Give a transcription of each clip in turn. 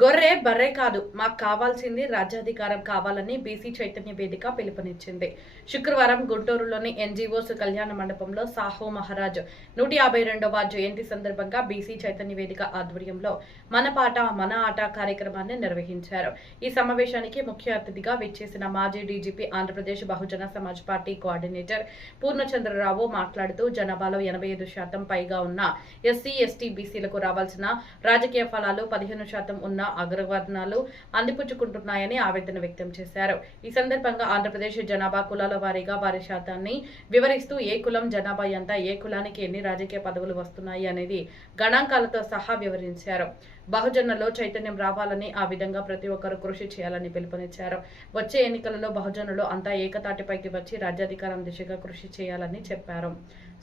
గొర్రె బర్రె కాదు, మాకు కావాల్సింది రాజ్యాధికారం కావాలని బీసీ చైతన్య వేదిక పిలుపునిచ్చింది. శుక్రవారం గుంటూరులోని ఎన్జీఓస్ కళ్యాణ మండపంలో సాహు మహారాజ్ 152వ జయంతి సందర్భంగా బీసీ చైతన్య వేదిక ఆధ్వర్యంలో మన పాట మన ఆట కార్యక్రమాన్ని నిర్వహించారు. ఈ సమావేశానికి ముఖ్య అతిథిగా విచ్చేసిన మాజీ DGP Andhra Pradesh Bahujan Samaj party coordinator Purnachandrarao మాట్లాడుతూ జనాభాలో 85% పైగా ఉన్న ఎస్సీ ఎస్టీ బీసీలకు రావాల్సిన రాజకీయ ఫలాలు 15% ఉన్న అగ్రవర్ణాలు అందిపుచ్చుకుంటున్నాయని ఆవేదన వ్యక్తం చేశారు. ఈ సందర్భంగా ఆంధ్రప్రదేశ్ జనాభా కులాల వారీగా వారి శాతాన్ని వివరిస్తూ ఏ కులం జనాభా ఎంత, ఏ కులానికి ఎన్ని రాజకీయ పదవులు వస్తున్నాయి అనేది గణాంకాలతో సహా వివరించారు. బహుజనుల్లో చైతన్యం రావాలని, ఆ విధంగా ప్రతి ఒక్కరూ కృషి చేయాలని పిలుపునిచ్చారు. వచ్చే ఎన్నికలలో బహుజనులు అంతా ఏకతాటిపైకి వచ్చి రాజ్యాధికారం దిశగా కృషి చేయాలని చెప్పారు.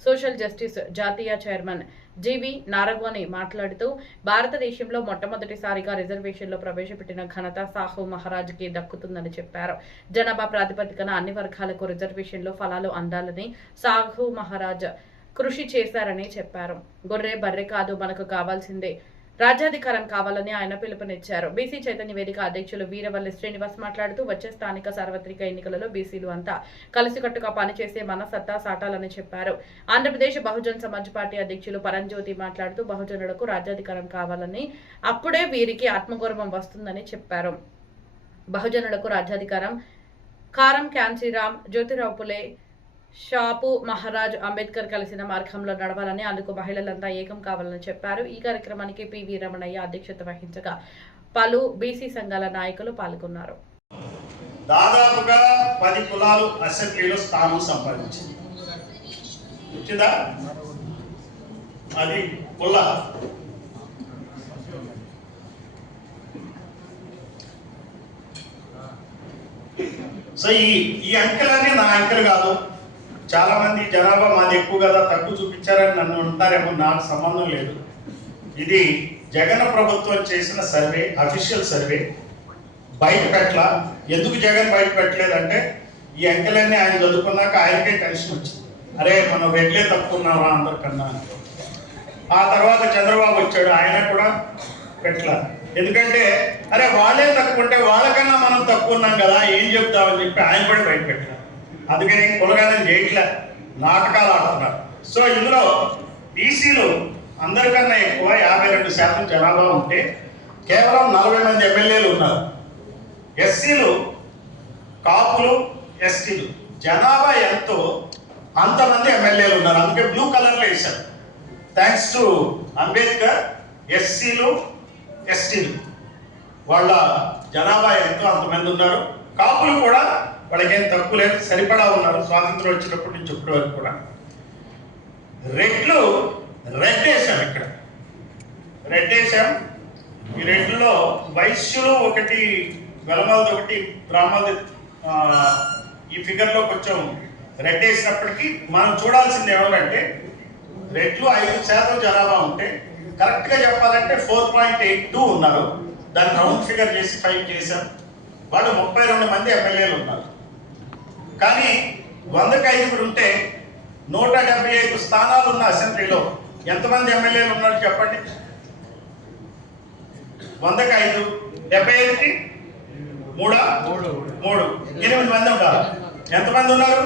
సోషల్ జస్టిస్ జాతీయ చైర్మన్ జీవి నారగోని మాట్లాడుతూ భారతదేశంలో మొట్టమొదటిసారిగా రిజర్వేషన్లో ప్రవేశపెట్టిన ఘనత సాహు మహారాజ్కి దక్కుతుందని చెప్పారు. జనాభా ప్రాతిపదికన అన్ని వర్గాలకు రిజర్వేషన్లో ఫలాలు అందాలని సాహు మహారాజ్ కృషి చేశారని చెప్పారు. గొర్రె బర్రె కాదు, మనకు కావాల్సిందే రాజ్యాధికారం కావాలని ఆయన పిలుపునిచ్చారు. బీసీ చైతన్య వేదిక అధ్యక్షులు వీరవల్లి శ్రీనివాస్ మాట్లాడుతూ వచ్చే స్థానిక సార్వత్రిక ఎన్నికలలో బీసీలు అంతా కలిసికట్టుగా పనిచేసే మనసత్తా సాటాలని చెప్పారు. ఆంధ్రప్రదేశ్ బహుజన్ సమాజ్ పార్టీ అధ్యక్షులు పరంజ్యోతి మాట్లాడుతూ బహుజనులకు రాజ్యాధికారం కావాలని, అప్పుడే వీరికి ఆత్మగౌరవం వస్తుందని చెప్పారు. బహుజనులకు రాజ్యాధికారం కారం క్యాన్సీరామ్, జ్యోతిరావు పులే, షాపు మహారాజ్ అంబేద్కర్ కలిసిన మార్గంలో నడవాలని, అందుకు మహిళలంతా ఏకం కావాలని చెప్పారు. ఈ కార్యక్రమానికి పివి రమణయ్య అధ్యక్షత వహించగా పలు బీసీ సంఘాల నాయకులు పాల్గొన్నారు. దాదాపుగా 10 కులాలు అసెంబ్లీలో స్థానం సంపాదించింది. వచ్చిందా? అది కుల. సో ఈ అంకెలన్నీ నా అంకెలు కాదు. చాలా మంది జనాభా మాది ఎక్కువ కదా, తక్కువ చూపించారని నన్ను అంటారేమో. నాకు సంబంధం లేదు. ఇది జగన్ ప్రభుత్వం చేసిన సర్వే, అఫీషియల్ సర్వే. బయట పెట్టల. ఎందుకు జగన్ బయట పెట్టలేదంటే ఈ అంకెలన్నీ ఆయన చదువుకున్నాక ఆయనకే టెన్షన్ వచ్చింది. అరే మనం రెడ్లే తప్పుకున్నావా అందరికన్నా. ఆ తర్వాత చంద్రబాబు వచ్చాడు, ఆయన కూడా పెట్టల. ఎందుకంటే అరే వాళ్ళే తక్కువ ఉంటే వాళ్ళకన్నా మనం తక్కువ ఉన్నాం కదా, ఏం చెప్తామని చెప్పి ఆయన కూడా బయట పెట్టారు. అందుకని కులగానం చేయట్లే, నాటకాలు ఆడుతున్నారు. సో ఇందులో బీసీలు అందరికన్నా ఎక్కువ 52% జనాభా ఉంటే కేవలం 40 మంది ఎమ్మెల్యేలు ఉన్నారు. ఎస్సీలు, కాపులు, ఎస్టీలు జనాభా ఎంతో అంతమంది ఎమ్మెల్యేలు ఉన్నారు. అందుకే బ్లూ కలర్లో వేశారు. థ్యాంక్స్ టు అంబేద్కర్ ఎస్సీలు, ఎస్టీలు వాళ్ళ జనాభా ఎంతో అంతమంది ఉన్నారు. కాపులు కూడా వాళ్ళకేం తక్కువ లేదు, సరిపడా ఉన్నారు. స్వాతంత్రం వచ్చినప్పటి నుంచి ఇప్పటి వరకు కూడా. రెడ్లు రెడ్డేశాం. ఇక్కడ రెడ్డేశాం. ఈ రెడ్లలో వైశ్యులు ఒకటి, వెలమలది ఒకటి, బ్రాహ్మణది ఈ ఫిగర్లో కొంచెం రెడ్డేసినప్పటికీ మనం చూడాల్సింది ఏమంటే రెడ్లు 5% జనాభా ఉంటే కరెక్ట్గా చెప్పాలంటే 4.82 ఉన్నారు. దాన్ని రౌండ్ ఫిగర్ చేసి 5 చేశాం. వాళ్ళు 32 మంది ఎమ్మెల్యేలు ఉన్నారు. కానీ 100కి 5 ఉంటే 175 స్థానాలు ఉన్న అసెంబ్లీలో ఎంతమంది ఎమ్మెల్యేలు ఉన్నారు చెప్పండి? 100కి 5, 75కి 3, 8 మంది ఉంటారు. ఎంతమంది ఉన్నారు?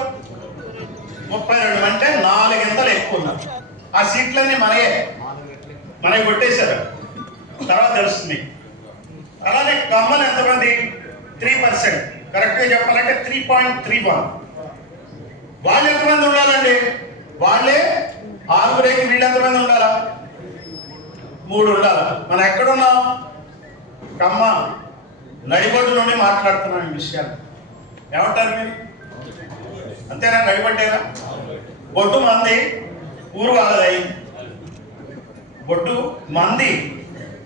32. అంటే 4 ఇంతలు ఎక్కువ ఉన్నారు. ఆ సీట్లన్నీ మనకి కొట్టేశారు. తర్వాత తెలుస్తుంది. అలానే కమ్మలు ఎంతమంది? 3%. కరెక్ట్గా చెప్పాలంటే 3.31. వాళ్ళు ఎంతమంది ఉండాలండి? వాళ్ళే 6 వీళ్ళు ఎంతమంది ఉండాలా? 3 ఉండాలా. మనం ఎక్కడున్నాం? కమ్మ నడిబొడ్డు నుండి మాట్లాడుతున్నాం ఈ విషయాన్ని. ఏమంటారు మీరు? అంతేనా? నడిబడ్డేనా? బొడ్డు మంది, ఊరు వాళ్ళది. బొడ్డు మంది.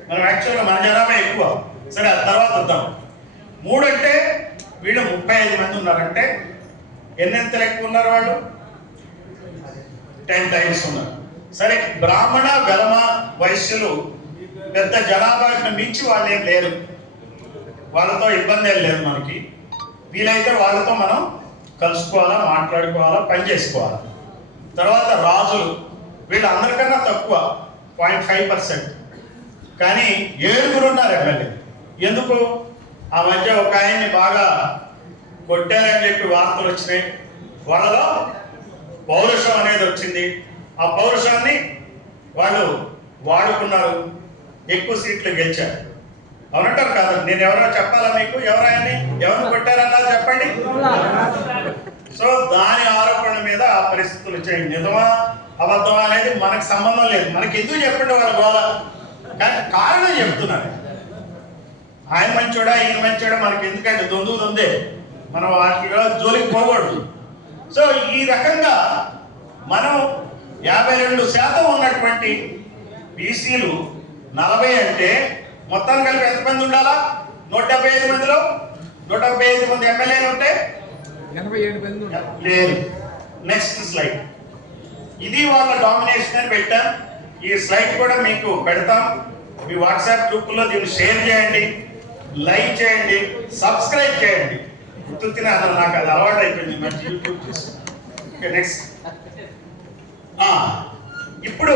మనం యాక్చువల్గా మన జనాభా ఎక్కువ. సరే, ఆ తర్వాత వద్దాం. 3 అంటే వీళ్ళు 35 మంది ఉన్నారంటే ఎన్నెంతలు ఎక్కువ ఉన్నారు? వాళ్ళు 10 టైమ్స్ ఉన్నారు. సరే, బ్రాహ్మణ, వెలమ, వైశ్యులు పెద్ద జనాభాను మించి వాళ్ళు ఏం లేరు. వాళ్ళతో ఇబ్బంది ఏం లేదు మనకి. వీలైతే వాళ్ళతో మనం కలుసుకోవాలా, మాట్లాడుకోవాలా, పని చేసుకోవాలా. తర్వాత రాజులు, వీళ్ళు అందరికన్నా తక్కువ 0.5%. కానీ 7 ఉన్నారు ఎమ్మెల్యే. ఎందుకు ఆ మధ్య ఒక ఆయన్ని బాగా కొట్టారని చెప్పి వార్తలు వచ్చినాయి. వాళ్ళలో పౌరుషం అనేది వచ్చింది. ఆ పౌరుషాన్ని వాళ్ళు వాడుకున్నారు, ఎక్కువ సీట్లు గెలిచారు. అవునంటారు కాదు? నేను ఎవరైనా చెప్పాలా మీకు? ఎవరైనా ఎవరు కొట్టారన్నా చెప్పండి. సో దాని ఆరోపణ మీద ఆ పరిస్థితులు వచ్చాయి. నిజమా అబద్ధమా అనేది మనకు సంబంధం లేదు. మనకి ఎందుకు చెప్పండి వాళ్ళ గోళ, కానీ కారణం చెప్తున్నారు. ఆయన మంచోడా ఈయన మంచోడా మనకి ఎందుకంటే దొందే, మనం వాటిలో జోలికి పోకూడదు. సో ఈ రకంగా మనం 52% ఉన్నటువంటి బీసీలు 40 అంటే మొత్తం కలిపి ఎంతమంది ఉండాలా? 175 మందిలో 175 మంది ఎమ్మెల్యేలు ఉంటే 87 మంది లేదు. Next slide. ఇది వాళ్ళ డామినేషన్ అని పెట్టాం. ఈ స్లైడ్ కూడా మీకు పెడతాం. మీ వాట్సాప్ గ్రూపుల్లో దీన్ని షేర్ చేయండి, లైక్ చేయండి, సబ్స్క్రైబ్ చేయండి. గుర్తున్న అసలు నాకు అది అలవాటు అయిపోయింది మంచి యూట్యూబ్ చూసి. నెక్స్ట్. ఇప్పుడు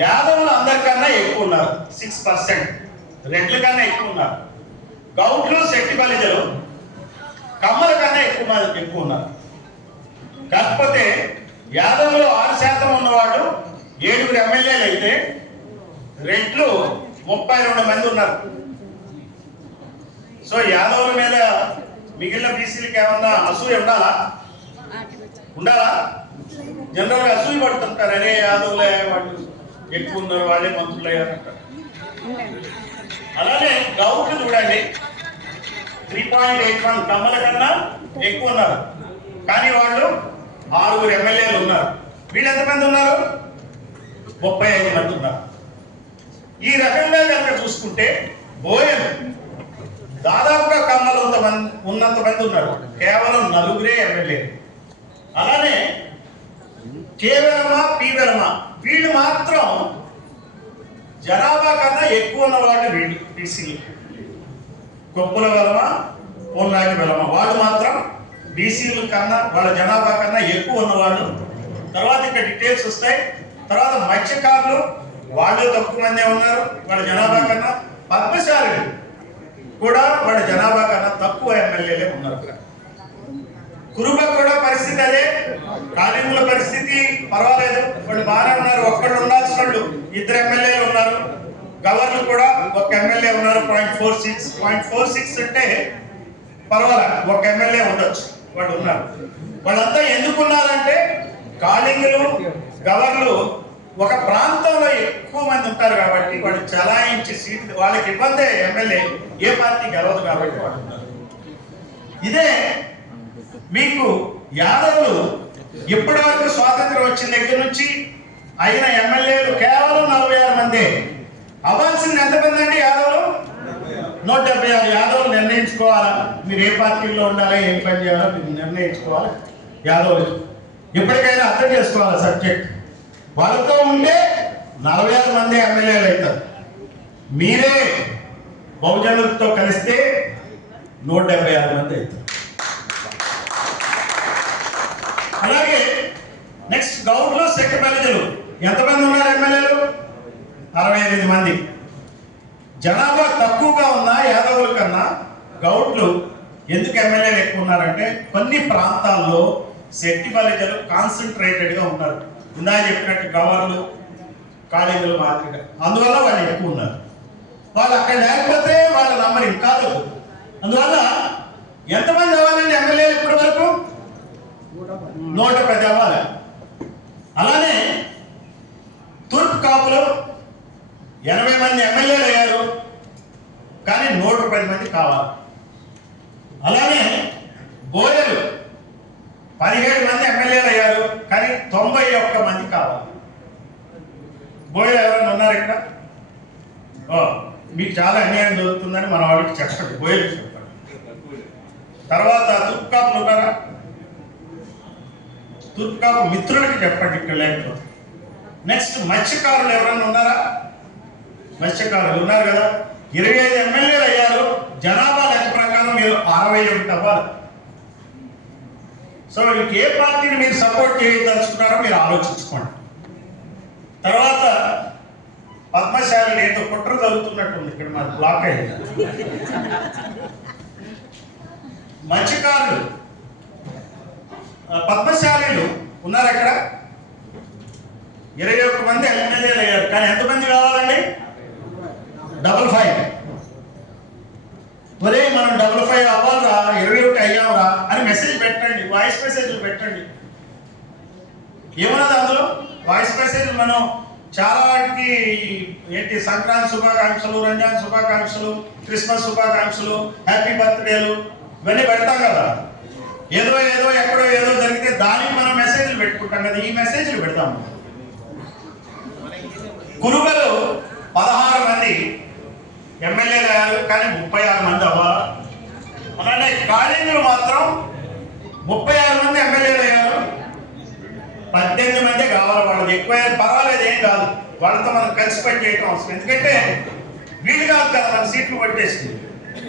యాదవులు అందరికన్నా ఎక్కువ ఉన్నారు, 6%. రెడ్ల కన్నా ఎక్కువ ఉన్నారు. గౌడ్లు, శెట్టి బలిజలు, కమ్మల కన్నా ఎక్కువ ఉన్నారు. కాకపోతే యాదవులు 6% ఉన్నవాళ్ళు 7 ఎమ్మెల్యేలు అయితే రెడ్లు 32 మంది ఉన్నారు. సో యాదవుల మీద మిగిలిన బీసీలకి ఏమన్నా అసూయ ఉండాలా? జనరల్ గా అసూయ పడుతుంటారు. అరే యాదవులే వాళ్ళు ఎక్కువ ఉన్నారు, వాళ్ళే మంత్రులు అయ్యారంటారు. అలానే గౌడ్లు చూడండి, 3.81 కమ్మల కన్నా ఎక్కువ ఉన్నారు. కానీ వాళ్ళు 6 ఎమ్మెల్యేలు ఉన్నారు. వీళ్ళు ఎంతమంది ఉన్నారు? 35 మంది ఉన్నారు. ఈ రకంగా కనుక చూసుకుంటే బోయలు దాదాపుగా కమ్మలు ఉన్నంత మంది ఉన్నారు, కేవలం 4 ఎమ్మెల్యేలు. అలానే కేవలమా పీవెలమా వీళ్ళు మాత్రం జనాభా కన్నా ఎక్కువ ఉన్న వాళ్ళు వీళ్ళు బీసీలు. కొప్పుల వెలమ, పోన్లాంటి వెలమ వాళ్ళు మాత్రం బీసీల కన్నా వాళ్ళ జనాభా కన్నా ఎక్కువ ఉన్నవాళ్ళు. తర్వాత ఇక్కడ డీటెయిల్స్ వస్తాయి. తర్వాత మత్స్యకారులు వాళ్ళు తక్కువ మందే ఉన్నారు వాళ్ళ జనాభా కన్నా. పద్మశాలులు కూడా వాళ్ళ జనాభా కన్నా తక్కువ ఎమ్మెల్యేలే ఉన్నారు. కురుబ కూడా పరిస్థితి అదే. కాళింగుల పరిస్థితి పర్వాలేదు, వాళ్ళు బాగానే ఉన్నారు. ఒక్కళ్ళు ఉండాల్సిన వాళ్ళు 2 ఎమ్మెల్యేలు ఉన్నారు. గవర్నర్ కూడా 1 ఎమ్మెల్యే ఉన్నారు. 0.46 అంటే పర్వాలేదు, 1 ఎమ్మెల్యే ఉండొచ్చు, వాళ్ళు ఉన్నారు. వాళ్ళంతా ఎందుకున్నారంటే కాళింగులు, గవర్నర్లు ఒక ప్రాంతంలో ఎక్కువ మంది ఉంటారు కాబట్టి వాళ్ళు చలాయించి సీట్లు వాళ్ళకి ఇబ్బంది. ఎమ్మెల్యే ఏ పార్టీ గెలవదు కాబట్టి వాళ్ళు ఉన్నారు. ఇదే మీకు యాదవులు ఇప్పటి వరకు స్వాతంత్రం వచ్చిన దగ్గర నుంచి అయిన ఎమ్మెల్యేలు కేవలం 46 మంది. అవ్వాల్సింది ఎంతమంది అండి యాదవులు? 176. యాదవులు నిర్ణయించుకోవాలా మీరు ఏ పార్టీలో ఉండాలి, ఏం పని చేయాలో మీరు నిర్ణయించుకోవాలి. యాదవులు ఇప్పటికైనా అర్థం చేసుకోవాలి సబ్జెక్ట్. వాళ్ళతో ఉంటే 46 మంది ఎమ్మెల్యేలు అవుతారు. మీరే బహుజనులతో కలిస్తే 176 మంది అవుతారు. అలాగే నెక్స్ట్ గౌడ్లు, శెట్టి బలిజలు ఎంతమంది ఉన్నారు ఎమ్మెల్యేలు? 68 మంది. జనాభా తక్కువగా ఉన్న యాదవుల కన్నా గౌడ్లు ఎందుకు ఎమ్మెల్యేలు ఎక్కువ ఉన్నారంటే కొన్ని ప్రాంతాల్లో శెట్టి బలిజలు కాన్సన్ట్రేటెడ్ గా ఉన్నారు. ఇందాక చెప్పినట్టు గవర్నర్లు, కాళింగులు మాదిరిగా. అందువల్ల వాళ్ళు ఎక్కువ ఉన్నారు. వాళ్ళు అక్కడ లేకపోతే వాళ్ళ నంబర్ ఇంకా తగ్గు. అందువల్ల ఎంతమంది అవ్వాలండి ఎమ్మెల్యేలు ఇప్పటి వరకు? 110 అవ్వాలి. అలానే తూర్పు కాపులు 80 మంది ఎమ్మెల్యేలు అయ్యారు, కానీ 110 మంది కావాలి. అలానే బోయలు 17 మంది ఎమ్మెల్యేలు అయ్యారు, కానీ 91 మంది కావాలి. బోయలు ఎవరైనా ఉన్నారు ఇక్కడ? మీకు చాలా అన్యాయం జరుగుతుందని మన వాళ్ళకి చెప్పండి, బోయలు చెప్పండి. తర్వాత తూర్పు కాపులు ఉన్నారా? తూర్పు కాపు మిత్రులకి చెప్పండి ఇక్కడ లేకపోతే. నెక్స్ట్ మత్స్యకారులు ఎవరైనా ఉన్నారా? మత్స్యకారులు ఉన్నారు కదా. 25 ఎమ్మెల్యేలు అయ్యారు. జనాభా లెక్క ప్రకారం మీరు 61 అవ్వాలి. సో మీకు ఏ పార్టీని మీరు సపోర్ట్ చేయదలుచుకున్నారో మీరు ఆలోచించుకోండి. తర్వాత పద్మశాలి ఏంటో కుట్ర జరుగుతున్నట్టుంది ఇక్కడ మరి బ్లాక్ అయింది. మత్స్యకారులు పద్మశాలీలు ఉన్నారు అక్కడ. 21 మంది ఎమ్మెల్యేలు అయ్యారు. కానీ ఎంతమంది కావాలండి? 55. ఒరే మనం 55 అవ్వాలరా, 21 అయ్యావురా అని మెసేజ్ పెట్టండి, వాయిస్ మెసేజ్లు పెట్టండి. ఏమన్నది అందులో వాయిస్ మెసేజ్? మనం చాలా వాటికి ఏంటి సంక్రాంతి శుభాకాంక్షలు, రంజాన్ శుభాకాంక్షలు, క్రిస్మస్ శుభాకాంక్షలు, హ్యాపీ బర్త్డేలు ఇవన్నీ పెడతాం కదా. ఏదో ఏదో ఎక్కడో ఏదో జరిగితే దానికి మనం మెసేజ్లు పెట్టుకుంటాం కదా, ఈ మెసేజ్లు పెడతాము. కురుబలు 16 మంది ఎమ్మెల్యేలు అయ్యారు, కానీ 36 మంది అవ్వాలి. అలానే కాళీనులు మాత్రం 36 మంది ఎమ్మెల్యేలు అయ్యారు, 18 మంది కావాలి. వాళ్ళది ఎక్కువ పర్వాలేదు, ఏం కాదు, వాళ్ళతో మనం కలిసి పనిచేయటం అవసరం. ఎందుకంటే వీళ్ళు కాదు కదా మన సీట్లు పట్టేసింది,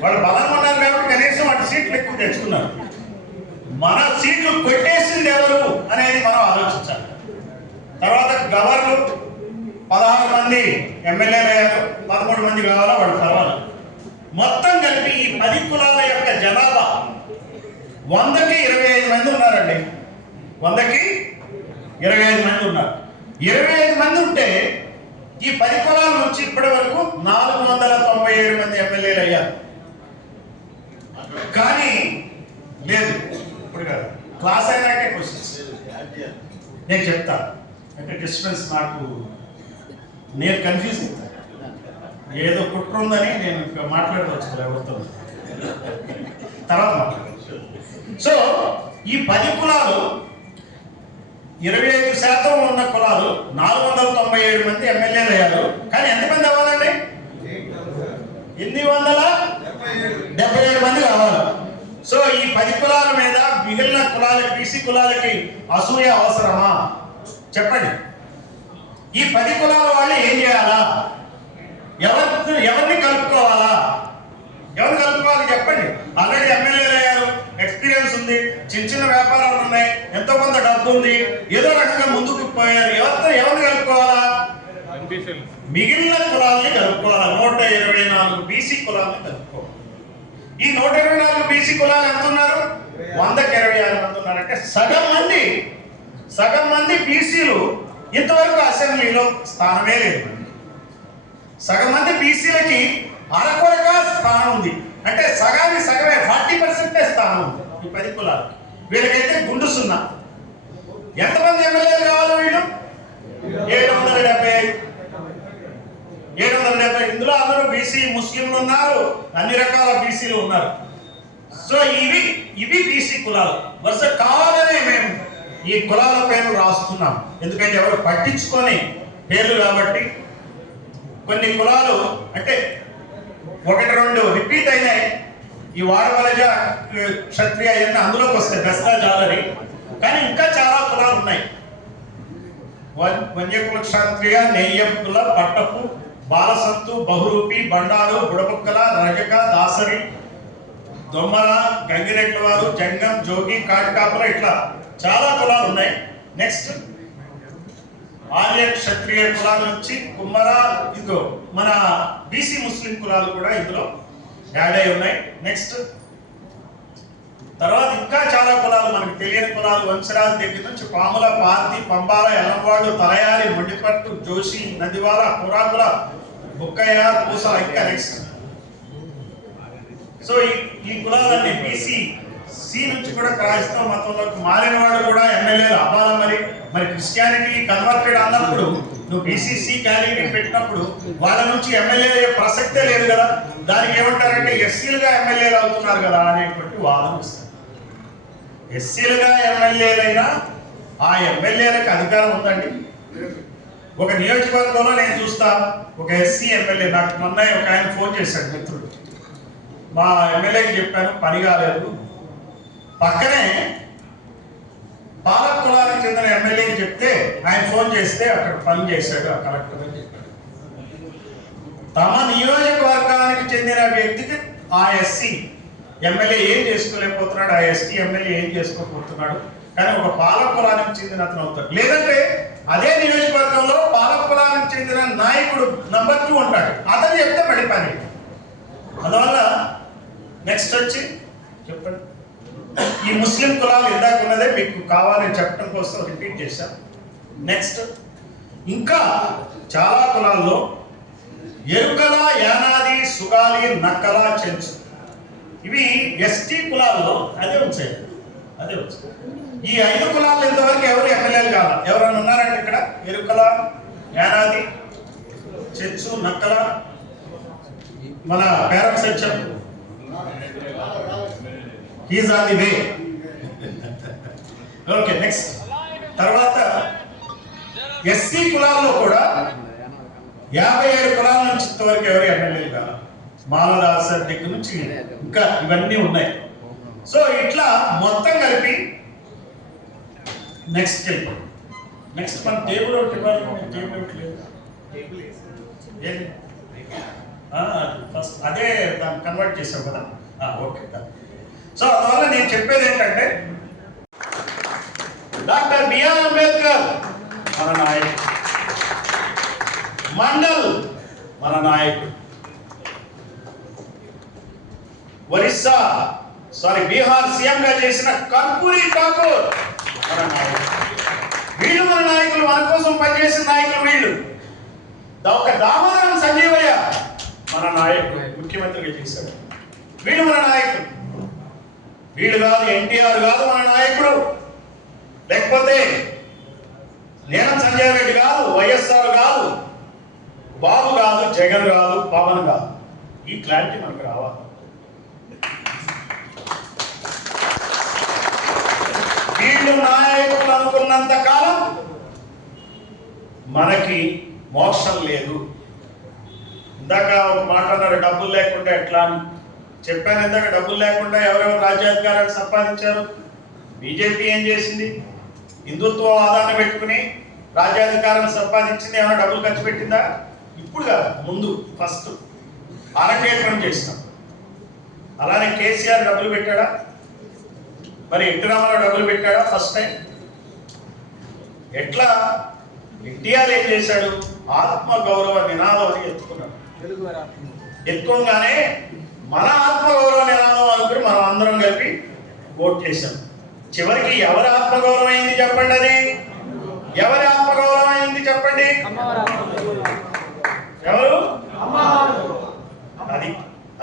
వాళ్ళు బలంగా ఉన్నారు కాబట్టి కనీసం వాటి సీట్లు ఎక్కువ తెచ్చుకున్నారు. మన సీట్లు కొట్టేసింది ఎవరు అనేది మనం ఆలోచించాలి. తర్వాత గవర్నర్లు 16 మంది ఎమ్మెల్యేలు అయ్యారు, 13 మంది కావాలా, వాళ్ళు పర్వాలి. మొత్తం కలిపి ఈ 10 కులాల యొక్క జనాభా 100కి 25 మంది ఉన్నారండి. 100కి 25 మంది ఉన్నారు. 25 మంది ఉంటే ఈ 10 కులాల నుంచి ఇప్పటి వరకు 497 మంది ఎమ్మెల్యేలు అయ్యారు. కానీ లేదు, ఇప్పుడు కాదు, క్లాస్ అయినాకే క్వశ్చన్స్ నేను చెప్తా. అంటే డిస్టర్బెన్స్ నాకు, నేను కన్ఫ్యూజ్ అవుతాను. ఏదో కుట్ర ఉందని నేను ఇంకా మాట్లాడవచ్చు ఎవరితో, తర్వాత మాట్లాడచ్చు. సో ఈ 10 కులాలు 25% ఉన్న కులాలు 497 మంది ఎమ్మెల్యేలు అయ్యారు. కానీ ఎంతమంది అవ్వాలండి? 877 మంది కావాలి. సో ఈ 10 కులాల మీద మిగిలిన కులాలకి, బీసీ కులాలకి అసూయ అవసరమా చెప్పండి? ఈ 10 కులాల వాళ్ళు ఏం చేయాలా? ఎవరిని కలుపుకోవాలా? ఎవరు కలుపుకోవాలి చెప్పండి? ఆల్రెడీ ఎమ్మెల్యేలు అయ్యారు, ఎక్స్పీరియన్స్ ఉంది, చిన్న చిన్న వ్యాపారాలు ఉన్నాయి, ఎంతో కొంత డబ్బు ఉంది, ఏదో రకంగా ముందుకు పోయారు. ఎవరిని కలుపుకోవాలా? మిగిలిన కులాలని కలుపుకోవాలా. 124 బీసీ కులాలని కలుపుకోవాలి. ఈ 124 బీసీ కులాలు ఎంత ఉన్నారు? 100కి 26 మంది ఉన్నారు. అంటే సగం మంది బీసీలు ఇంతవరకు అసెంబ్లీలో స్థానమే లేదు. సగం మంది బీసీలకి అరకొరగా స్థానం ఉంది. అంటే సగానికి సగమే, 40% స్థానం ఉంది ఈ 10 కులాలు. వీళ్ళకైతే గుండు 0. ఎంతమంది ఎమ్మెల్యేలు కావాలి వీళ్ళు? 770. ఇందులో అందరూ బీసీ, ముస్లింలు ఉన్నారు, అన్ని రకాల బీసీలు ఉన్నారు. సో ఇవి బీసీ కులాలు. వరుస కావాలనే మేము ఈ కులాల పేర్లు రాస్తున్నాం, ఎందుకంటే ఎవరు పట్టించుకొని పేర్లు కాబట్టి. కొన్ని కులాలు అంటే 1-2 రిపీట్ అయినాయి. ఈ వాడవలజ, క్షత్రియ అయ్యన్న అందులోకి వస్తాయి, బెస్తా జాలరి. కానీ ఇంకా చాలా కులాలు ఉన్నాయి. వన్యకుల క్షత్రియ, నెయ్యంకుల, పట్టపు, బాలసత్తు, బహురూపి, బండారు, బుడబుక్కల, రజక, దాసరి, దొమ్మల, గంగిరెడ్ల వారు, జంగం, జోగి, కాటికాపుల, ఇట్లా చాలా కులాలు ఉన్నాయి. నెక్స్ట్ ఆర్య క్షత్రియ కులాల నుంచి కుమ్మర, ఇదిగో మన బీసీ ముస్లిం కులాలు కూడా ఇందులో యాడ్ అయి ఉన్నాయి. నెక్స్ట్ తర్వాత ఇంకా చాలా కులాలు మనకు తెలియని కులాలు, వంశరాజు దగ్గర నుంచి పాముల, పార్తి, పంబాల, ఎలంవాడు, తలయారి, మొండిపట్టు, జోషి, నదివాల, పురాకుల, బుక్కయ్య, పూస, ఇంకా నెక్స్ట్. సో ఈ కులాలన్నీ బీసీ సి నుంచి కూడా క్రైస్తవ మతంలోకి మారిన వాడు కూడా ఎమ్మెల్యేలు అవ్వాలి. మరి క్రిస్టియానిటీ కన్వర్టెడ్ అన్నప్పుడు నువ్వు బీసీసీ క్యాండిడేట్ పెట్టినప్పుడు వాళ్ళ నుంచి ఎమ్మెల్యే ప్రసక్తే లేదు కదా. దానికి ఏమంటారంటే ఎస్సీలుగా ఎమ్మెల్యేలు అవుతున్నారు కదా అనేటువంటి వాదన వస్తుంది. ఎస్సీలుగా ఎమ్మెల్యేలైనా ఆ ఎమ్మెల్యేలకు అధికారం ఉందండి. ఒక నియోజకవర్గంలో నేను చూస్తా, ఒక ఎస్సీ ఎమ్మెల్యే, నాకు మొన్న ఒక ఆయన ఫోన్ చేశాడు మిత్రుడు, మా ఎమ్మెల్యేకి చెప్పాను పని కాలేదు. పక్కనే పాలక కులానికి చెందిన ఎమ్మెల్యేకి చెప్తే ఆయన ఫోన్ చేస్తే అక్కడ పని చేశాడు ఆ కలెక్టర్ అని చెప్పాడు. తమ నియోజకవర్గానికి చెందిన వ్యక్తికి ఆ ఎస్సీ ఎమ్మెల్యే ఏం చేసుకోలేకపోతున్నాడు, ఆ ఎస్టీ ఎమ్మెల్యే ఏం చేసుకోకపోతున్నాడు. కానీ ఒక పాలక కులానికి చెందిన అతను అవుతాడు. లేదంటే అదే నియోజకవర్గంలో పాలకులానికి చెందిన నాయకుడు నంబర్ 2 ఉంటాడు, అతను చెప్తే మళ్ళీ పని. అందువల్ల నెక్స్ట్ వచ్చి చెప్పండి. ఈ ముస్లిం కులాలు ఇందాక ఉన్నదే మీకు కావాలని చెప్పడం కోసం రిపీట్ చేశాం. నెక్స్ట్ ఇంకా చాలా కులాల్లో ఎరుకల, యానాది, సుగాలి, నక్కల, చెంచు ఇవి ఎస్టీ కులాల్లో అదే వచ్చాయి. ఈ 5 కులాలు ఇంతవరకు ఎవరు ఎమ్మెల్యేలు కాదు. ఎవరైనా ఉన్నారంటే ఇక్కడ ఎరుకల, యానాది, చెంచు, నక్కల, మన Peram Satyam is on the way. Okay next. తర్వాత ఎస్సీ కులాల్లో కూడా 57 కులాల నుంచి ఇంతవరకు ఎవరు ఎమ్మెల్యేలు కాదు. మాలదాసర్ దగ్గర నుంచి ఇంకా ఇవన్నీ ఉన్నాయి. సో ఇట్లా మొత్తం కలిపి నెక్స్ట్ మన టేబుల్ ఒకటి ఇవ్వాలి. టేబుల్ ఒకటి లేదు, ఫస్ట్ అదే దాన్ని కన్వర్ట్ చేసాం కదా. ఓకే. సో అందువల్ల నేను చెప్పేది ఏంటంటే డాక్టర్ బిఆర్ అంబేద్కర్ మన నాయకుడు, మండల్ మన నాయకుడు, బీహార్ సీఎం గా చేసిన కర్పూరి ఠాకూర్ మన నాయకుడు. వీళ్ళు మన నాయకులు, మన కోసం పనిచేసిన నాయకులు వీళ్ళు. ఒక దామోదరం సంజీవయ్య మన నాయకుడు, ముఖ్యమంత్రిగా చేశాడు. వీళ్ళు మన నాయకుడు. వీళ్ళు కాదు, ఎన్టీఆర్ కాదు మన నాయకుడు, లేకపోతే నేనం సంజయ్ రెడ్డి కాదు, వైఎస్ఆర్ కాదు, బాబు కాదు, జగన్ కాదు, పవన్ కాదు. ఈ క్లారిటీ మనకు రావాలి. వీళ్ళు నాయకులు అనుకున్నంత కాలం మనకి మోక్షం లేదు. ఇందాక ఒక మాట అన్నారు, డబ్బులు లేకుండా ఎట్లా అని చెప్పాను. ఇందాక డబ్బులు లేకుండా ఎవరెవరు రాజ్యాధికారాన్ని సంపాదించారు? బీజేపీ ఏం చేసింది? హిందుత్వవాదాన్ని పెట్టుకుని రాజ్యాధికారం సంపాదించింది. ఏమైనా డబ్బులు ఖర్చు పెట్టిందా? ఇప్పుడు కాదు, ముందు ఫస్ట్ అరంగేట్రం చేసినాం. అలానే కేసీఆర్ డబ్బులు పెట్టాడా? మరి ఎన్టీ రామారావు డబ్బులు పెట్టాడా? First time. ఎట్లా ఎన్టీఆర్ ఏం చేశాడు? ఆత్మగౌరవ నినాదం అని ఎత్తుకున్నాడు. ఎత్తుకోగానే మన ఆత్మగౌరవ నినాదం అనుకుని మనం అందరం కలిపి ఓట్ చేశాం. చివరికి ఎవరి ఆత్మగౌరవం అయింది చెప్పండి? అది ఎవరి ఆత్మగౌరవం అయింది చెప్పండి? ఎవరు?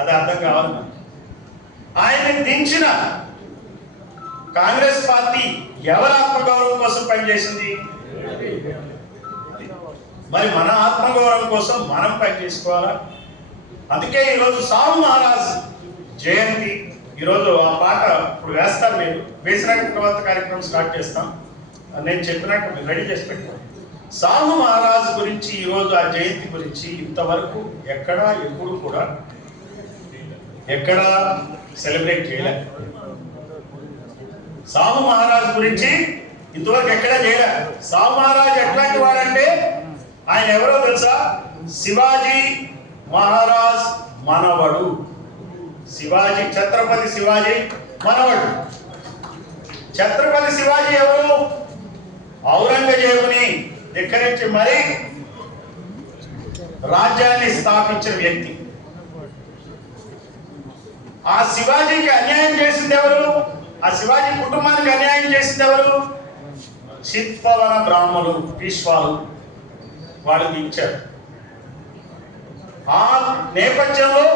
అది అర్థం కావాలి. ఆయన్ని దించిన కాంగ్రెస్ పార్టీ ఎవరి ఆత్మగౌరవం కోసం పనిచేసింది? మరి మన ఆత్మగౌరవం కోసం మనం పనిచేసుకోవాలా? అందుకే ఈరోజు సాహు మహారాజ్ జయంతి. ఈరోజు ఆ పాట ఇప్పుడు వేస్తాను, నేను వేసిన తర్వాత కార్యక్రమం స్టార్ట్ చేస్తాం. నేను చెప్పినట్టు రెడీ చేసి పెట్టుకోండి. సాహు మహారాజ్ గురించి ఈరోజు ఆ జయంతి గురించి ఇంతవరకు ఎప్పుడు కూడా సెలబ్రేట్ చేయలేదు. సాహు మహారాజ్ గురించి ఇంతవరకు ఎక్కడా చేయలేదు. సాహు మహారాజ్ ఎట్లాంటి వాడంటే ఆయన ఎవరో తెలుసా? శివాజీ మహారాజ్ మనవడు. శివాజీ, ఛత్రపతి శివాజీ మనవడు. ఛత్రపతి శివాజీ ఎవరు? ఔరంగజేబుని ధిక్కరించి మరి రాజ్యాన్ని స్థాపించిన వ్యక్తి. ఆ శివాజీకి అన్యాయం చేసింది ఎవరు? ఆ శివాజీ కుటుంబానికి అన్యాయం చేసింది ఎవరు? చిత్పవన బ్రాహ్మణులు, పీష్వాలు. వాళ్ళు దించారు. ఆ నేపథ్యంలో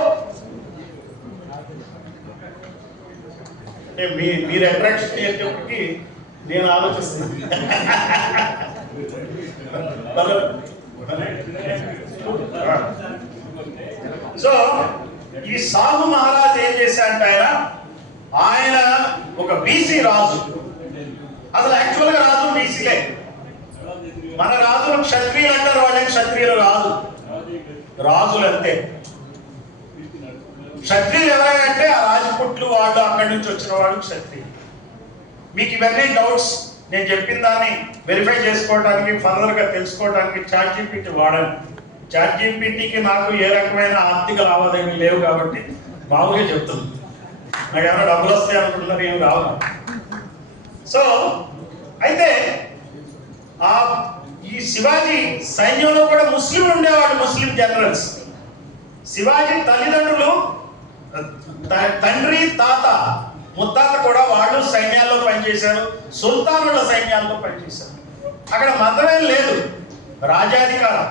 మీరు అట్రాక్షన్ అయ్యేటప్పటికి నేను ఆలోచిస్తున్నాను. సో ఈ సాహు మహారాజ్ ఏం చేశారంటే ఆయన ఒక బీసీ రాజు. అసలు యాక్చువల్ గా రాజు బీసీలే. మన రాజులు క్షత్రియులు అంటారు, వాళ్ళకి క్షత్రియులు రాదు, రాజులు అంతే. క్షత్రియులు ఎవరంటే ఆ రాజపుట్లు వాళ్ళు, అక్కడి నుంచి వచ్చిన వాళ్ళు క్షత్రియులు. మీకు ఇవన్నీ డౌట్స్ నేను చెప్పిన దాన్ని వెరిఫై చేసుకోవడానికి, ఫర్దర్ గా తెలుసుకోవడానికి చాట్‌జీపీటీ వాడండి. చాట్‌జీపీటీకి నాకు ఏ రకమైన ఆర్థిక లావాదేవీలు లేవు కాబట్టి మామూలుగా చెప్తుంది. నాకు ఏమైనా డబ్బులు వస్తాయి అనుకుంటున్నారు, ఏమి రావు. సో అయితే ఆ ఈ శివాజీ సైన్యంలో కూడా ముస్లింలు ఉండేవాడు, ముస్లిం జనరల్స్. శివాజీ తల్లిదండ్రులు, తండ్రి, తాత, ముత్తాత కూడా వాళ్ళు సైన్యాల్లో పనిచేశారు, సుల్తానుల సైన్యాల్లో పనిచేశారు. అక్కడ మతమేం లేదు, రాజాధికారం.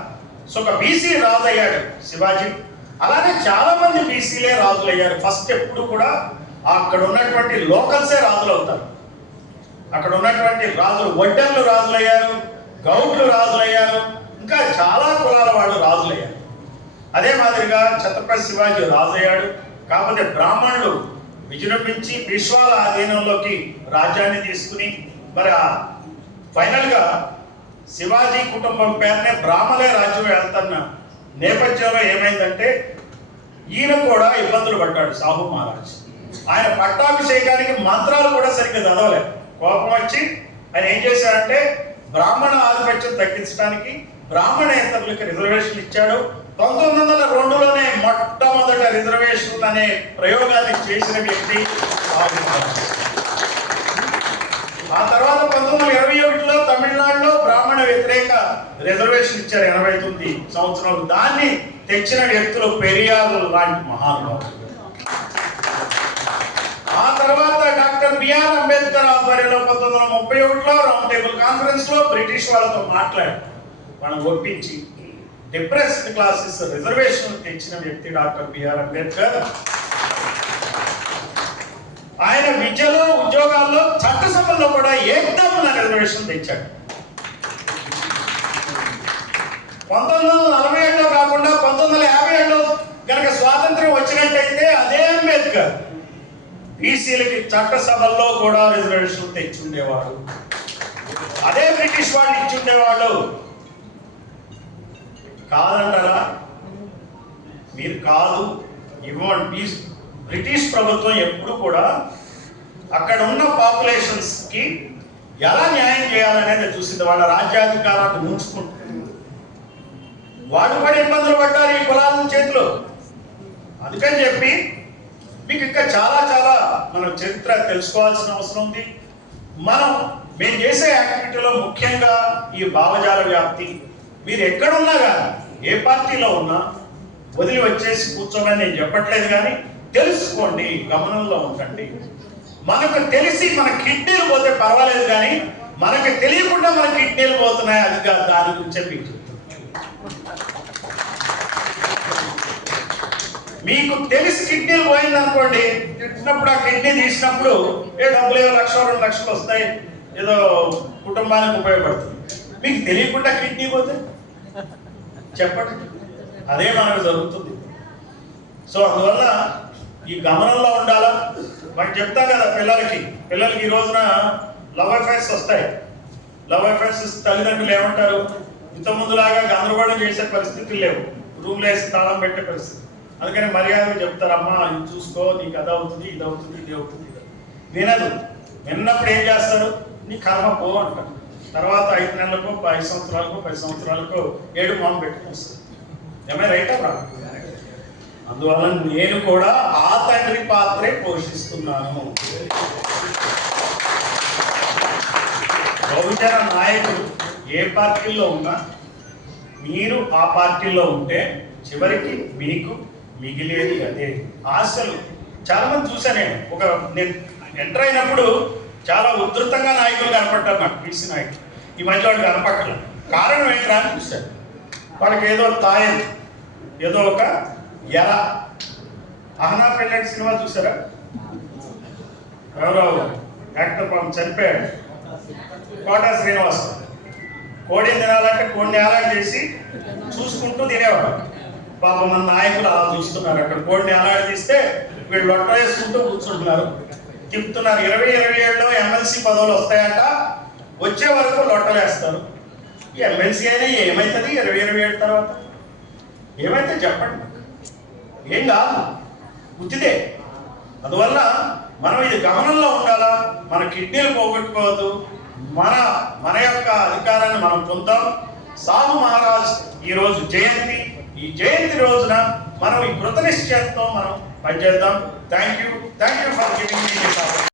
సో ఒక బీసీ రాజు అయ్యాడు శివాజీ. అలానే చాలా మంది బీసీలే రాజులు అయ్యారు. ఫస్ట్ ఎప్పుడు కూడా అక్కడ ఉన్నటువంటి లోకల్సే రాజులు అవుతారు. అక్కడ ఉన్నటువంటి రాజులు, వడ్డర్లు రాజులు అయ్యారు, గౌడ్లు రాజులు అయ్యారు, ఇంకా చాలా కులాల వాళ్ళు రాజులు అయ్యారు. అదే మాదిరిగా ఛత్రపతి శివాజీ రాజు అయ్యాడు. కాకపోతే బ్రాహ్మణులు విజృంభించి పేష్వాల ఆధీనంలోకి రాజ్యాన్ని తీసుకుని మరి ఫైనల్ గా శివాజీ కుటుంబం పేరునే బ్రాహ్మణే రాజ్యం వెళ్తున్న నేపథ్యంలో ఏమైందంటే ఈయన కూడా ఇబ్బందులు పడ్డాడు సాహు మహారాజ్. ఆయన పట్టాభిషేకానికి మంత్రాలు కూడా సరిగ్గా చదవలేదు. కోపం వచ్చి ఆయన ఏం చేశాడంటే బ్రాహ్మణ ఆధిపత్యం తగ్గించడానికి బ్రాహ్మణేతరులకు రిజర్వేషన్ ఇచ్చాడు. 1902లోనే మొట్టమొదట రిజర్వేషన్ అనే ప్రయోగాన్ని చేసిన వ్యక్తి సాహు మహారాజ్. ఆ తర్వాత 1921లో తమిళనాడులో బ్రాహ్మణ వ్యతిరేక రిజర్వేషన్ ఇచ్చారు 89 సంవత్సరాలు. దాన్ని తెచ్చిన వ్యక్తులు పెరియార్ లాంటి మహానుభావులు. ఆ తర్వాత డాక్టర్ బిఆర్ అంబేద్కర్ ఆధ్వర్యంలో 1931లో రౌండ్ టేబుల్ కాన్ఫరెన్స్ లో బ్రిటిష్ వాళ్ళతో మాట్లాడి వాళ్ళని ఒప్పించి డిప్రెస్డ్ క్లాసెస్ రిజర్వేషన్ తెచ్చిన వ్యక్తి డాక్టర్ బిఆర్ అంబేద్కర్. ఆయన విద్యలో, ఉద్యోగాల్లో, చట్టసభల్లో కూడా ఏకదమ్ రిజర్వేషన్ తెచ్చాడు. 1947లో కాకుండా 1957లో కనుక స్వాతంత్ర్యం వచ్చినట్టయితే అదే అంబేద్కర్ బీసీలకి చట్టసభల్లో కూడా రిజర్వేషన్ తెచ్చుండేవాడు. అదే బ్రిటిష్ వాళ్ళు ఇచ్చుండేవాళ్ళు. కాదంటారా? మీరు కాదు ఇవ్వండి. బ్రిటిష్ ప్రభుత్వం ఎప్పుడు కూడా అక్కడ ఉన్న పాపులేషన్స్ కి ఎలా న్యాయం చేయాలనేది చూసింది. వాళ్ళ రాజ్యాధికారాన్ని ముంచుకుంటుంది. వాళ్ళు కూడా ఇబ్బందులు పడ్డారు ఈ కులాల చేతిలో. అందుకని చెప్పి మీకు ఇంకా చాలా చాలా మనం చరిత్ర తెలుసుకోవాల్సిన అవసరం ఉంది. మేము చేసే యాక్టివిటీలో ముఖ్యంగా ఈ భావజాల వ్యాప్తి. మీరు ఎక్కడున్నా కానీ, ఏ పార్టీలో ఉన్నా వదిలి వచ్చేసి కూర్చోమని నేను చెప్పట్లేదు, కానీ తెలుసుకోండి, గమనంలో ఉండండి. మనకు తెలిసి మన కిడ్నీలు పోతే పర్వాలేదు, కానీ మనకు తెలియకుండా మన కిడ్నీలు పోతున్నాయి, అది కాదు. దాని గురించి మీకు మీకు తెలిసి కిడ్నీలు పోయింది అనుకోండి, తిట్టినప్పుడు ఆ కిడ్నీ తీసినప్పుడు డబ్బులు 1 లక్ష 2 లక్షలు వస్తాయి, ఏదో కుటుంబానికి ఉపయోగపడుతుంది. మీకు తెలియకుండా కిడ్నీ పోతే చెప్పండి, అదే మనకు జరుగుతుంది. సో అందువల్ల ఈ గమనంలో ఉండాలా. మనకి చెప్తాం కదా పిల్లలకి ఈ రోజున లవ్ అఫైర్స్ వస్తాయి. లవ్ అఫైర్స్ తల్లిదండ్రులు ఏమంటారు? ఇంతకుముందులాగా గందరగోళం చేసే పరిస్థితులు లేవు, రూమ్లో వేసి తాళం పెట్టే పరిస్థితి. అందుకని మర్యాదగా చెప్తారమ్మా, ఇది చూసుకో, నీకు అది అవుతుంది, ఇది అవుతుంది, ఇది అవుతుంది. వినదు. విన్నప్పుడు ఏం చేస్తారు? నీ కర్మ పో అంటారు. తర్వాత 5 నెలలకు, 5 సంవత్సరాలకు, 10 సంవత్సరాలకు 7 మామ పెట్టుకుని వస్తుంది. ఏమైనా రైటా రా? అందువల్ల నేను కూడా ఆ తండ్రి పాత్రే పోషిస్తున్నాను. బహుజన నాయకుడు ఏ పార్టీలో ఉన్నా మీరు ఆ పార్టీలో ఉంటే చివరికి మీకు మిగిలేది అదే. ఆశలు చాలా మంది చూసా నేను ఎంటర్ అయినప్పుడు చాలా ఉధృతంగా నాయకులు కనపడ్డారు నాకు, బీసీ నాయకులు. ఈ మధ్య వాడు కనపడలేదు. కారణం ఏంట్రా అని చూశాను. వాళ్ళకి ఏదో తాయం, ఏదో ఒక ఎలా. అహనా పెళ్ళంటి సినిమా చూసారా? ఎవరో యాక్టర్ పాపం చనిపోయాడు, కోట శ్రీనివాస్. కోడిని తినాలంటే కోడిని ఏలాగా చేసి చూసుకుంటూ తినేవాడు. పాపం మన నాయకులు అలా చూస్తున్నారు. అక్కడ కోడిని ఏలాగా తీస్తే వీళ్ళు లొట్ట వేసుకుంటూ కూర్చుంటున్నారు, తిప్పుతున్నారు. 2027లో ఎమ్మెల్సీ పదవులు వస్తాయంట, వచ్చే వరకు లొట్టలేస్తారు. ఈ ఎమ్మెల్సీ అయినా ఏమవుతుంది 2027 తర్వాత? ఏమైతే చెప్పండి, ఏం కాదు, ఉచితే. అందువల్ల మనం ఇది గమనంలో ఉండాలా. మన కిడ్నీలు పోగొట్టుకోవద్దు. మన యొక్క అధికారాన్ని మనం పొందాం. సాహు మహారాజ్ ఈ రోజు జయంతి. ఈ జయంతి రోజున మనం ఈ కృత నిశ్చయంతో మనం పనిచేద్దాం. Thank you for giving me